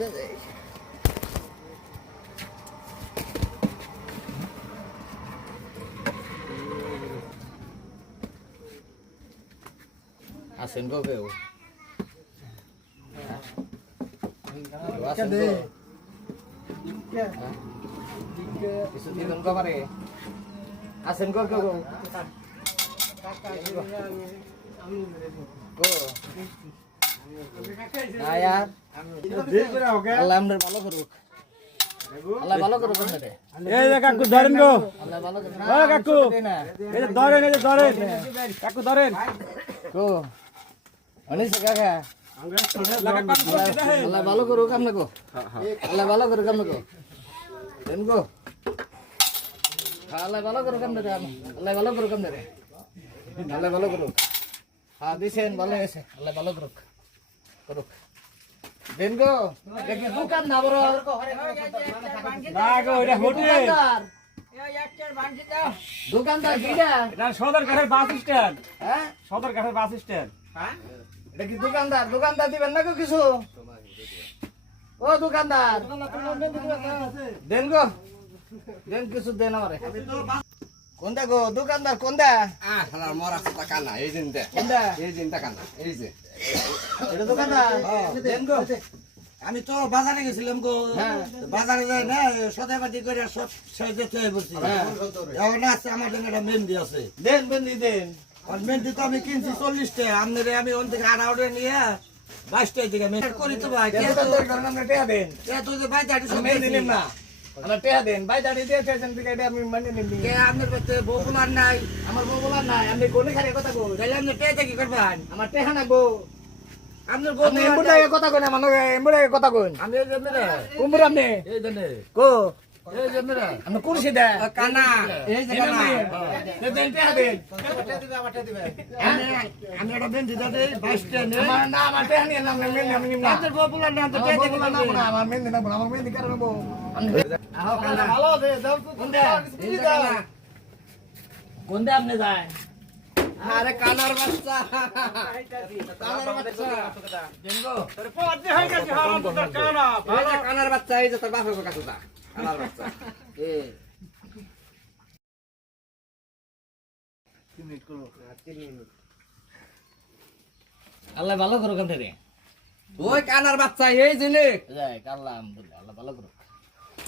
Asin kok kau? Asin kok? Isu tidur kau mari. Asin kok kau? Kau? Ayat. Alam dari malu keruk. Allah ভালো করে কোন দে এই যে কাকু ধরেন গো Allah ভালো করে ও কাকু এই যে ধরেন কাকু ধরেন কো অনি কাকা Allah ভালো করে কাম না কো Allah ভালো করে কাম না কো দেন গো Allah ভালো করে কাম না Allah ভালো করে কাম না রে Allah ভালো করুক হ্যাঁ দিছেন ভালো আছে Allah ভালো করুক করুক দেন গো দেখি দোকান না বড় না গো এটা হোটেল দোকানদার কিডা এটা সদরঘাটের বাস স্ট্যান্ড হ্যাঁ সদরঘাটের বাস স্ট্যান্ড হ্যাঁ এটা কি দোকানদার দিবেন না গো কিছু ও দোকানদার দেন গো দেন কিছু দেন আমারে কোনটা গো দোকানদার কোনটা শালার মরা সাতা কানা এই জিনটা কোনটা এই জিনটা কানা এই যে এটা দোকানদার দেন গো আমি তো বাজারে গেছিলাম গো হ্যাঁ। বাজারে যাই না সদাইবাদি করে সব সাইজে চয়ে বসছি হ্যাঁ। এখন আছে আমার জন্য একটা মেহেন্দি আছে দেন বন্দি দেন আর মেহেন্দি তো আমি কিনছি 40 টাকা আপনারে আমি ওন থেকে আড়া উড়ে নিয়ে 22 টাকা দিকে মেহেন্দি করি তো ভাই কে তো দোকানদার করেন আমরা টাকা দেন তুই যে ভাই দাঁড়ি সব আমি দিলাম না আমরা টাকা দেন ভাই দাঁড়িয়ে দিয়ে স্টেশন থেকে এটা আমি মানে নিন কে আপনার কাছে বকুলার নাই আমার বউ বলার নাই আপনি কোনে খারে কথা কই তাহলে আপনি টাকা কি করবেন আমার টাকা না গো আপনার আপনি এমবুড়ায় কথা কই না মানে এমবুড়ায় কথা কই আমি এই জন্য রে কুমড়া আপনি এই জন্য কো এই জন্য রে আপনি কোন সিধা কানা এই যে কানা দেন টাকা দেন আমি একটা মেহেন্দি দাদে 22 টাকা নে আমার না আমার টাকা নিয়ে নাম মেন আমি নিম না আপনার বকুলার না তো আমার টাকা বউ বলার না বলা আমার মেন না বলা আমার মেন কারণে বউ আহো কানা ভালো দে দাও কোনটা এই যে কানা কোনটা আপনি যায় আরে কানার বাচ্চা কানার বাচ্চা দেনগো এই যে কানার বাচ্চা এই যে তোর বাপের কাছে দা কানার বাচ্চা এই আল্লাহ ভালো করো কাম রে ওই কানার বাচ্চা এই জিনিস যাই আল্লাহ আলহামদুলিল্লাহ আল্লাহ ভালো করো